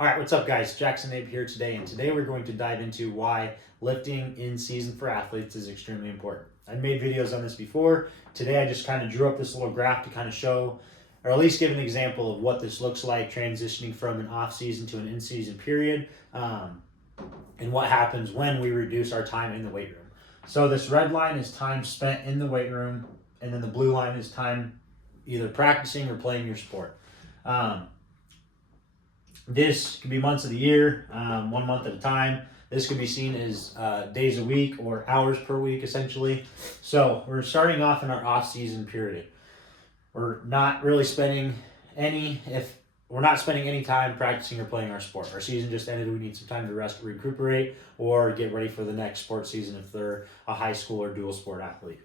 All right, what's up, guys? Jackson Abe here today, and today we're going to dive into why lifting in season for athletes is extremely important. I've made videos on this before. Today I just kind of drew up this little graph to kind of show, or at least give an example of what this looks like transitioning from an off-season to an in-season period, and what happens when we reduce our time in the weight room. So this red line is time spent in the weight room, and then the blue line is time either practicing or playing your sport. This could be months of the year, 1 month at a time. This could be seen as days a week or hours per week, essentially. So we're starting off in our off-season period. We're not really spending any time practicing or playing our sport. Our season just ended. We need some time to rest, recuperate, or get ready for the next sports season if they're a high school or dual sport athlete.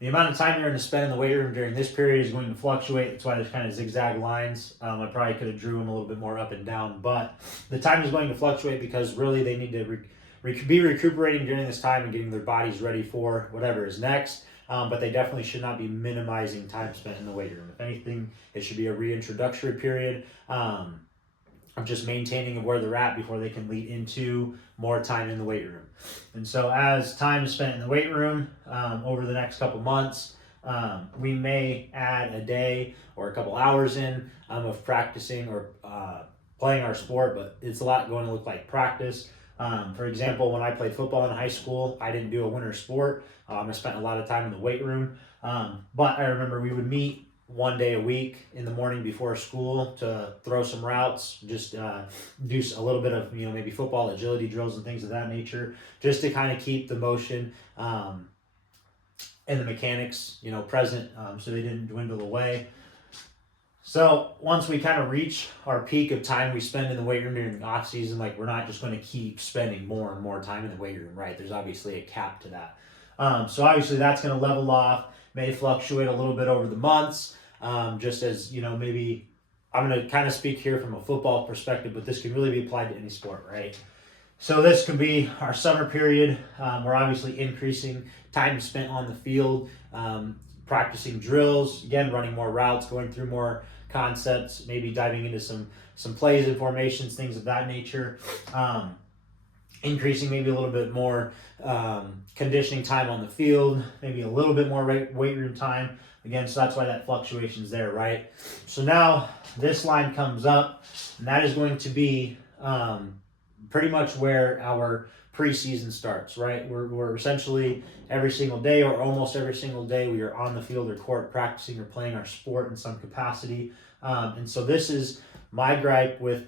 The amount of time you're going to spend in the weight room during this period is going to fluctuate. That's why there's kind of zigzag lines. I probably could have drew them a little bit more up and down, but the time is going to fluctuate because really they need to be recuperating during this time and getting their bodies ready for whatever is next. But they definitely should not be minimizing time spent in the weight room. If anything, it should be a reintroductory period of just maintaining where they're at before they can lead into more time in the weight room. And so as time is spent in the weight room over the next couple months, we may add a day or a couple hours in of practicing or playing our sport, but it's a lot going to look like practice. For example, when I played football in high school, I didn't do a winter sport. I spent a lot of time in the weight room, but I remember we would meet 1 day a week in the morning before school to throw some routes, just do a little bit of maybe football agility drills and things of that nature, just to kind of keep the motion and the mechanics present, so they didn't dwindle away. So once we kind of reach our peak of time we spend in the weight room during the off season, like we're not just going to keep spending more and more time in the weight room, right? There's obviously a cap to that. So obviously that's going to level off, may fluctuate a little bit over the months, just as, maybe I'm going to kind of speak here from a football perspective, but this can really be applied to any sport, right? So this could be our summer period. We're obviously increasing time spent on the field, practicing drills, again, running more routes, going through more concepts, maybe diving into some plays and formations, things of that nature. Increasing maybe a little bit more conditioning time on the field, maybe a little bit more weight room time. Again, so that's why that fluctuation is there, right? So now this line comes up, and that is going to be pretty much where our preseason starts, right? We're essentially every single day or almost every single day we are on the field or court practicing or playing our sport in some capacity. And so this is my gripe with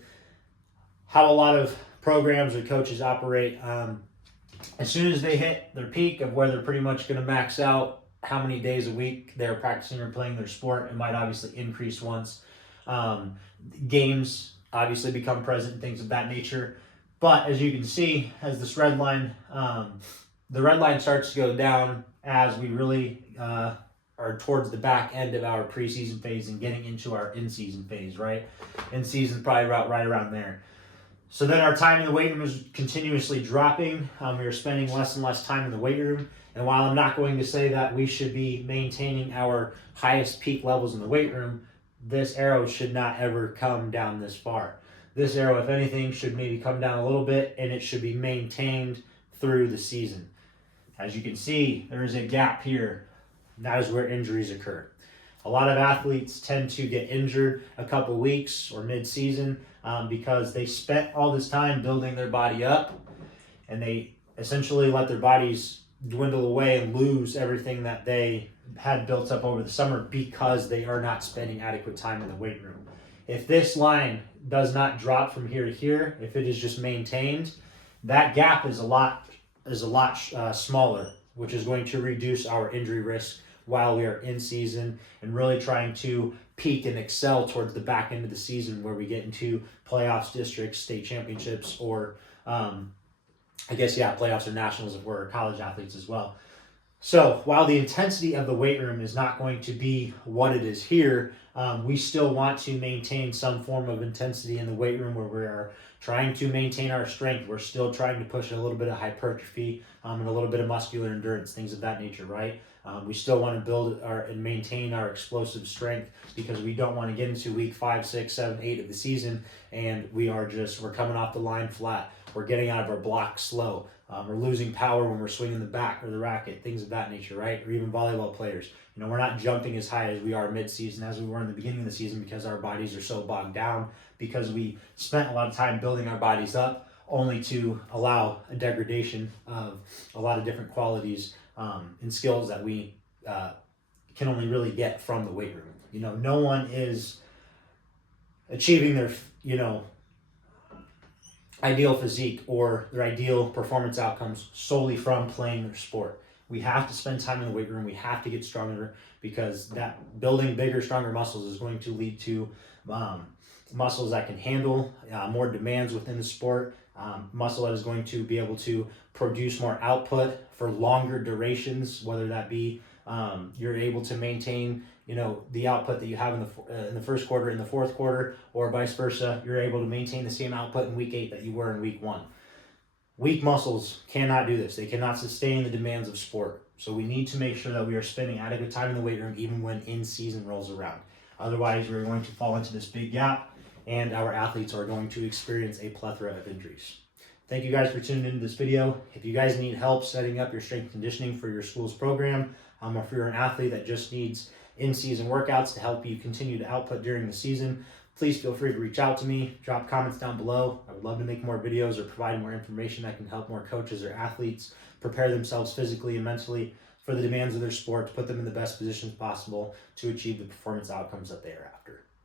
how a lot of programs or coaches operate. As soon as they hit their peak of where they're pretty much going to max out how many days a week they're practicing or playing their sport, it might obviously increase once games obviously become present and things of that nature. But as you can see, as this red line, the red line starts to go down as we really are towards the back end of our preseason phase and getting into our in-season phase, right? In-season probably right around there. So then our time in the weight room is continuously dropping. We are spending less and less time in the weight room. And while I'm not going to say that we should be maintaining our highest peak levels in the weight room, this arrow should not ever come down this far. This arrow, if anything, should maybe come down a little bit, and it should be maintained through the season. As you can see, there is a gap here. That is where injuries occur. A lot of athletes tend to get injured a couple weeks or mid-season because they spent all this time building their body up, and they essentially let their bodies dwindle away and lose everything that they had built up over the summer because they are not spending adequate time in the weight room. If this line does not drop from here to here, if it is just maintained, that gap is a lot smaller, which is going to reduce our injury risk while we are in season and really trying to peak and excel towards the back end of the season where we get into playoffs, districts, state championships, or playoffs or nationals if we're college athletes as well. So while the intensity of the weight room is not going to be what it is here, we still want to maintain some form of intensity in the weight room where we are trying to maintain our strength. We're still trying to push a little bit of hypertrophy and a little bit of muscular endurance, things of that nature, right? We still want to build and maintain our explosive strength, because we don't want to get into week 5, 6, 7, 8 of the season and we're coming off the line flat. We're getting out of our block slow. We're losing power when we're swinging the bat or the racket, things of that nature, right? Or even volleyball players. We're not jumping as high as we are mid-season as we were in the beginning of the season, because our bodies are so bogged down, because we spent a lot of time building our bodies up only to allow a degradation of a lot of different qualities and skills that we can only really get from the weight room. No one is achieving their, ideal physique or their ideal performance outcomes solely from playing their sport. We have to spend time in the weight room. We have to get stronger, because that building bigger, stronger muscles is going to lead to muscles that can handle more demands within the sport, muscle that is going to be able to produce more output for longer durations, whether that be you're able to maintain the output that you have in the first quarter in the fourth quarter, or vice versa. You're able to maintain the same output in week 8 that you were in week 1. Weak muscles cannot do this. They cannot sustain the demands of sport. So we need to make sure that we are spending adequate time in the weight room even when in-season rolls around. Otherwise, we're going to fall into this big gap, and our athletes are going to experience a plethora of injuries. Thank you guys for tuning into this video. If you guys need help setting up your strength conditioning for your school's program, or if you're an athlete that just needs in-season workouts to help you continue to output during the season, please feel free to reach out to me, drop comments down below. I would love to make more videos or provide more information that can help more coaches or athletes prepare themselves physically and mentally for the demands of their sport, to put them in the best positions possible to achieve the performance outcomes that they are after.